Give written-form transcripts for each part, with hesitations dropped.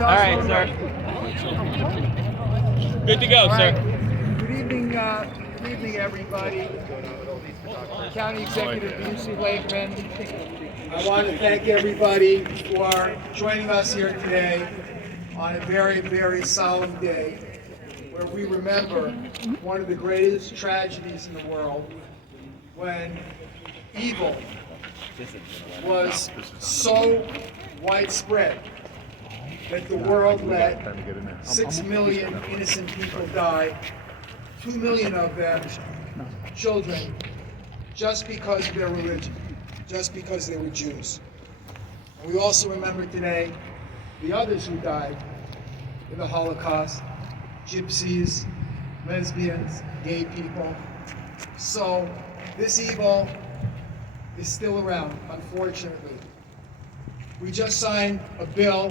All right, sir. Good to go, sir. Good evening, everybody. County Executive Busey Blakeman. I want to thank everybody for joining us here today on a very, very solemn day where we remember one of the greatest tragedies in the world, when evil was so widespread that the world let 6 million innocent people die, 2 million of them children, just because of their religion, just because they were Jews. And we also remember today the others who died in the Holocaust: gypsies, lesbians, gay people. So this evil is still around, unfortunately. We just signed a bill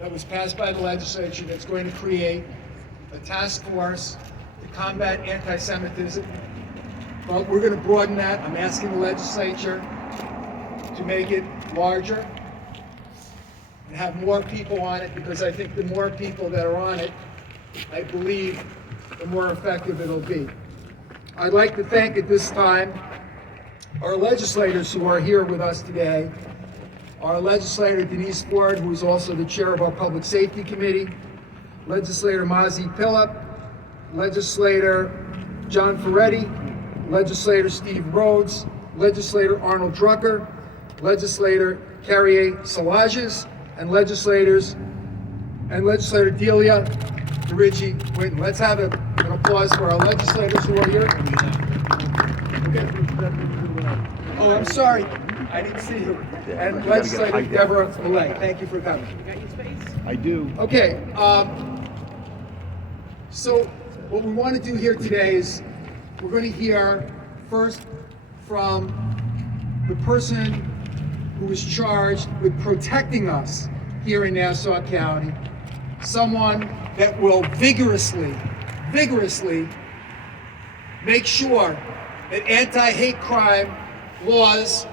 that was passed by the legislature that's going to create a task force to combat anti-Semitism. But we're going to broaden that. I'm asking the legislature to make it larger and have more people on it, because I think the more people that are on it, I believe the more effective it'll be. I'd like to thank at this time our legislators who are here with us today. Our legislator Denise Ford, who is also the chair of our Public Safety Committee, legislator Mazi Pilip, legislator John Ferretti, legislator Steve Rhodes, legislator Arnold Drucker, legislator Carrie Salages, and legislator Delia DeRicci-Whitten. Let's have an applause for our legislators who are here. Oh, I'm sorry, I didn't see you. And legislator Deborah Millay, thank you for coming. I do. Okay, so what we want to do here today is we're going to hear first from the person who is charged with protecting us here in Nassau County, someone that will vigorously make sure that anti-hate crime laws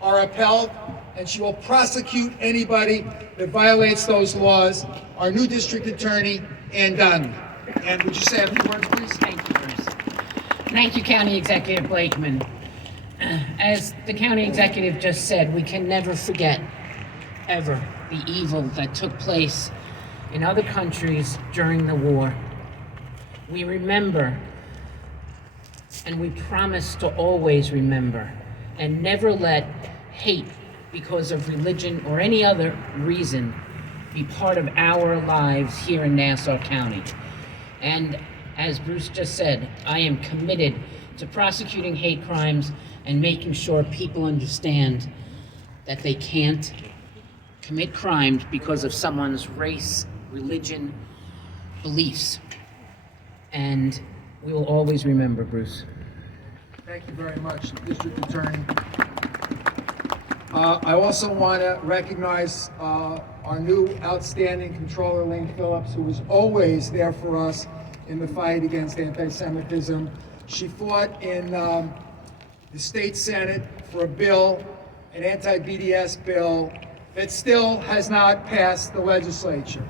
are upheld, and she will prosecute anybody that violates those laws. Our new district attorney, Ann Donnelly. And would you say a few words, please? Thank you, Bruce. Thank you, County Executive Blakeman. As the County Executive just said, we can never forget, ever, the evil that took place in other countries during the war. We remember, and we promise to always remember, and never let hate because of religion or any other reason be part of our lives here in Nassau County. And as Bruce just said, I am committed to prosecuting hate crimes and making sure people understand that they can't commit crimes because of someone's race, religion, beliefs. And we will always remember, Bruce. Thank you very much, District Attorney. I also want to recognize our new outstanding Controller, Lane Phillips, who is always there for us in the fight against anti-Semitism. She fought in the State Senate for a bill, an anti-BDS bill, that still has not passed the legislature,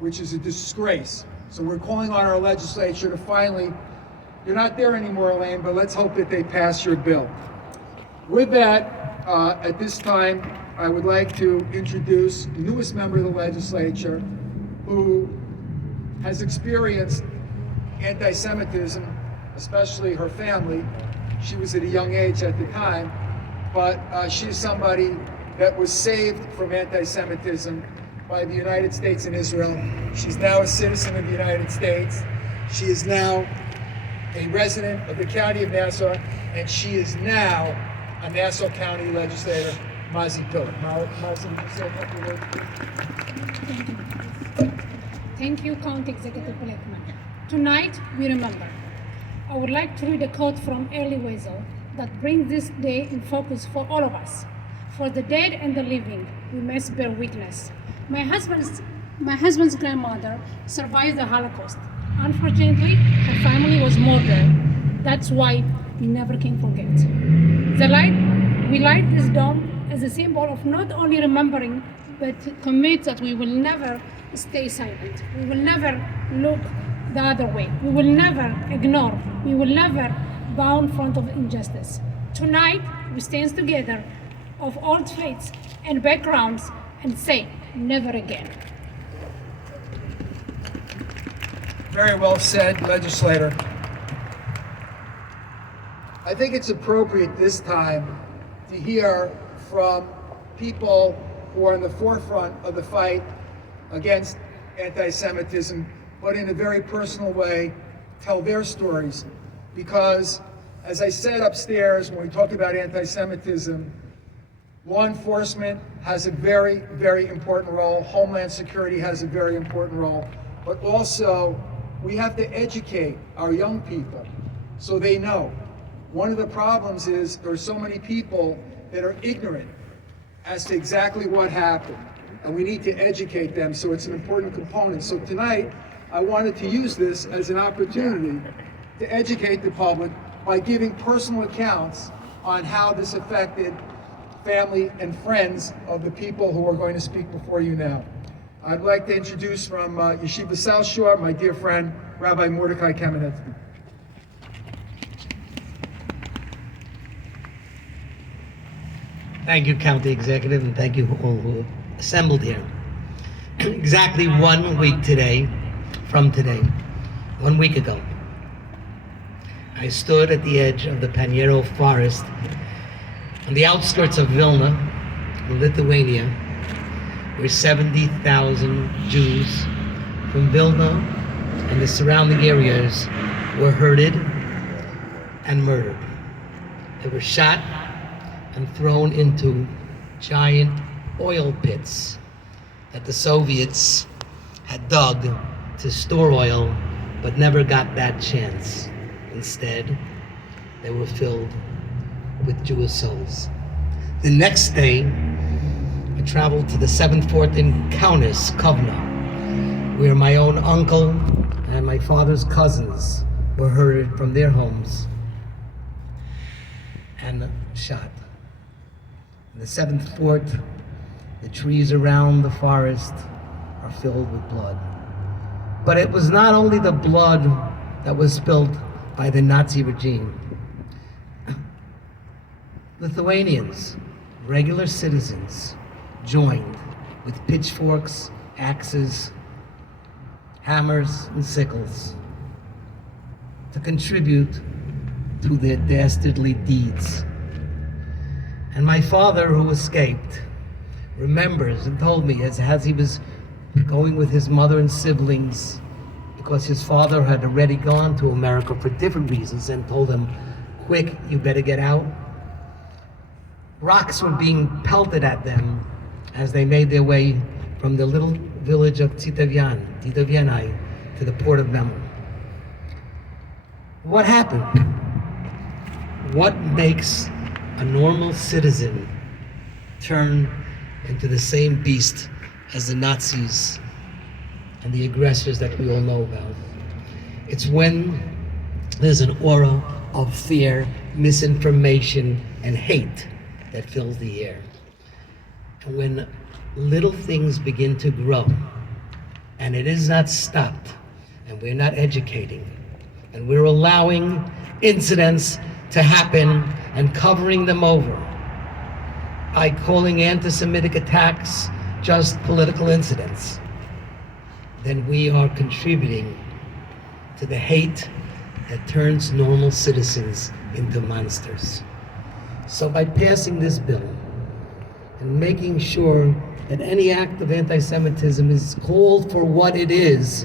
which is a disgrace. So we're calling on our legislature to finally, you're not there anymore, Elaine, but let's hope that they pass your bill. With that, at this time, I would like to introduce the newest member of the legislature who has experienced anti-Semitism, especially her family. She was at a young age at the time, but she's somebody that was saved from anti-Semitism by the United States and Israel. She's now a citizen of the United States. She is now a resident of the County of Nassau, and she is now a Nassau County legislator, Mazi Pilip. Mazi, would you say a couple words? Thank you, County Executive Blakeman. Tonight, we remember. I would like to read a quote from Elie Wiesel that brings this day in focus for all of us. For the dead and the living, we must bear witness. My husband's grandmother survived the Holocaust. Unfortunately, her family was murdered. That's why we never can forget. We light this dome as a symbol of not only remembering, but commit that we will never stay silent. We will never look the other way. We will never ignore. We will never bow in front of injustice. Tonight, we stand together of all faiths and backgrounds and say, never again. Very well said, legislator. I think it's appropriate this time to hear from people who are in the forefront of the fight against anti-Semitism, but in a very personal way, tell their stories. Because, as I said upstairs when we talked about anti-Semitism, law enforcement has a very, very important role. Homeland Security has a very important role. But also, we have to educate our young people so they know. One of the problems is there are so many people that are ignorant as to exactly what happened. And we need to educate them, so it's an important component. So tonight, I wanted to use this as an opportunity to educate the public by giving personal accounts on how this affected family and friends of the people who are going to speak before you now. I'd like to introduce from Yeshiva South Shore, my dear friend, Rabbi Mordecai Kamenetsky. Thank you, County Executive, and thank you all who assembled here. Exactly 1 week today, from today, 1 week ago, I stood at the edge of the Paniero Forest on the outskirts of Vilna, in Lithuania, where 70,000 Jews from Vilna and the surrounding areas were herded and murdered. They were shot and thrown into giant oil pits that the Soviets had dug to store oil, but never got that chance. Instead, they were filled with Jewish souls. The next day, I traveled to the 7th Fort in Kaunas, Kovna, where my own uncle and my father's cousins were herded from their homes and shot. In the 7th Fort, the trees around the forest are filled with blood. But it was not only the blood that was spilled by the Nazi regime. Lithuanians, regular citizens, joined with pitchforks, axes, hammers, and sickles to contribute to their dastardly deeds. And my father, who escaped, remembers and told me as he was going with his mother and siblings, because his father had already gone to America for different reasons and told him, quick, you better get out. Rocks were being pelted at them as they made their way from the little village of Titovianai, to the port of Memel. What happened? What makes a normal citizen turn into the same beast as the Nazis and the aggressors that we all know about? It's when there's an aura of fear, misinformation, and hate that fills the air. And when little things begin to grow, and it is not stopped, and we're not educating, and we're allowing incidents to happen and covering them over by calling anti-Semitic attacks just political incidents, then we are contributing to the hate that turns normal citizens into monsters. So by passing this bill and making sure that any act of anti-Semitism is called for what it is,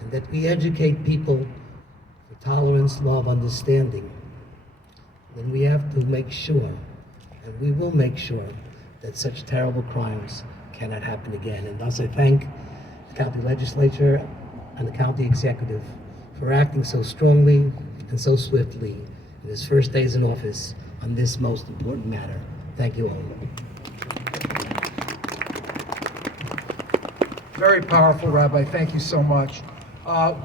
and that we educate people for tolerance, love, understanding, then we have to make sure, and we will make sure, that such terrible crimes cannot happen again. And thus I thank the county legislature and the county executive for acting so strongly and so swiftly in his first days in office on this most important matter. Thank you all. Very powerful, Rabbi. Thank you so much. A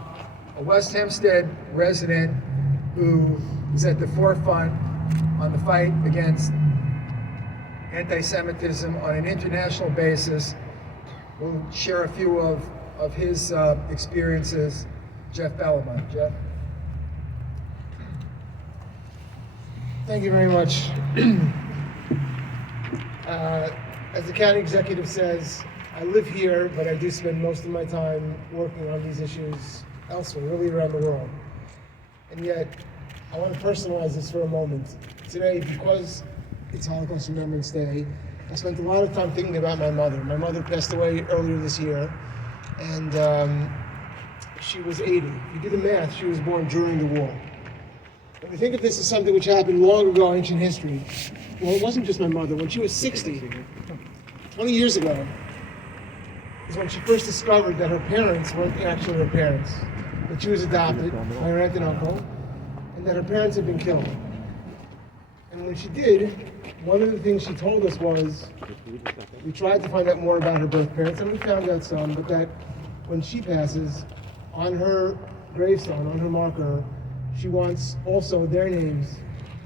West Hempstead resident who is at the forefront on the fight against anti-Semitism on an international basis, will share a few of his experiences. Jeff Ballamont. Jeff? Thank you very much. As the county executive says, I live here, but I do spend most of my time working on these issues elsewhere, really around the world. And yet, I want to personalize this for a moment. Today, because it's Holocaust Remembrance Day, I spent a lot of time thinking about my mother. My mother passed away earlier this year, and she was 80. If you do the math, she was born during the war. When we think of this as something which happened long ago, ancient history, well, it wasn't just my mother. When she was 60, 20 years ago, is when she first discovered that her parents weren't actually her parents, that she was adopted by her aunt and uncle, and that her parents had been killed. And when she did, one of the things she told us was, we tried to find out more about her birth parents, and we found out some, but that when she passes, on her gravestone, on her marker, she wants also their names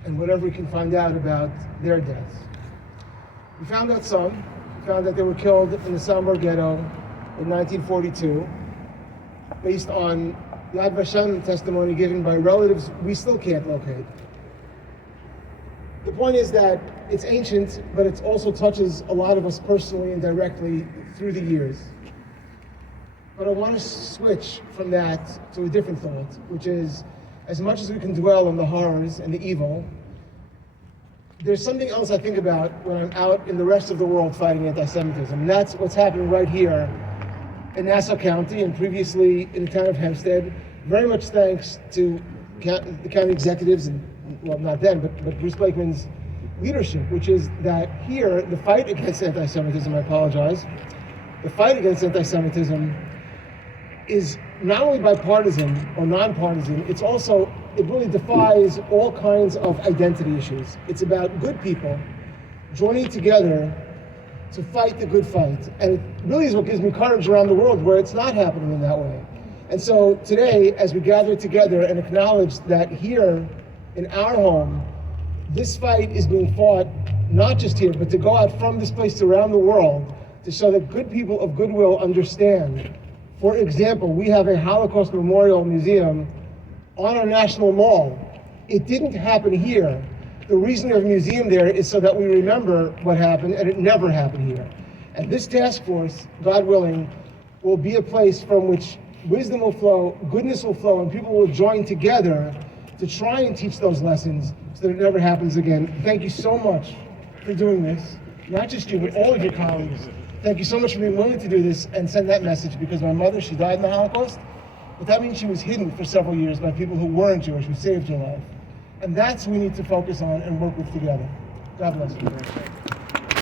and whatever we can find out about their deaths. We found out some. We found that they were killed in the Sambar ghetto in 1942, based on Yad Vashem testimony given by relatives we still can't locate. The point is that it's ancient, but it also touches a lot of us personally and directly through the years. But I want to switch from that to a different thought, which is, as much as we can dwell on the horrors and the evil, there's something else I think about when I'm out in the rest of the world fighting anti-Semitism, and that's what's happening right here in Nassau County and previously in the town of Hempstead, very much thanks to the county executives and, well, not then, but Bruce Blakeman's leadership, which is that here, the fight against anti-Semitism, I apologize, the fight against anti-Semitism is not only bipartisan or nonpartisan, it really defies all kinds of identity issues. It's about good people joining together to fight the good fight. And it really is what gives me courage around the world where it's not happening in that way. And so today, as we gather together and acknowledge that here in our home, this fight is being fought not just here, but to go out from this place to around the world to show that good people of goodwill understand. For example, we have a Holocaust Memorial Museum on our National Mall. It didn't happen here. The reason we have a museum there is so that we remember what happened, and it never happened here. And this task force, God willing, will be a place from which wisdom will flow, goodness will flow, and people will join together to try and teach those lessons so that it never happens again. Thank you so much for doing this. Not just you, but all of your colleagues. Thank you so much for being willing to do this and send that message, because my mother, she died in the Holocaust, but that means she was hidden for several years by people who weren't Jewish, who saved her life. And that's what we need to focus on and work with together. God bless you.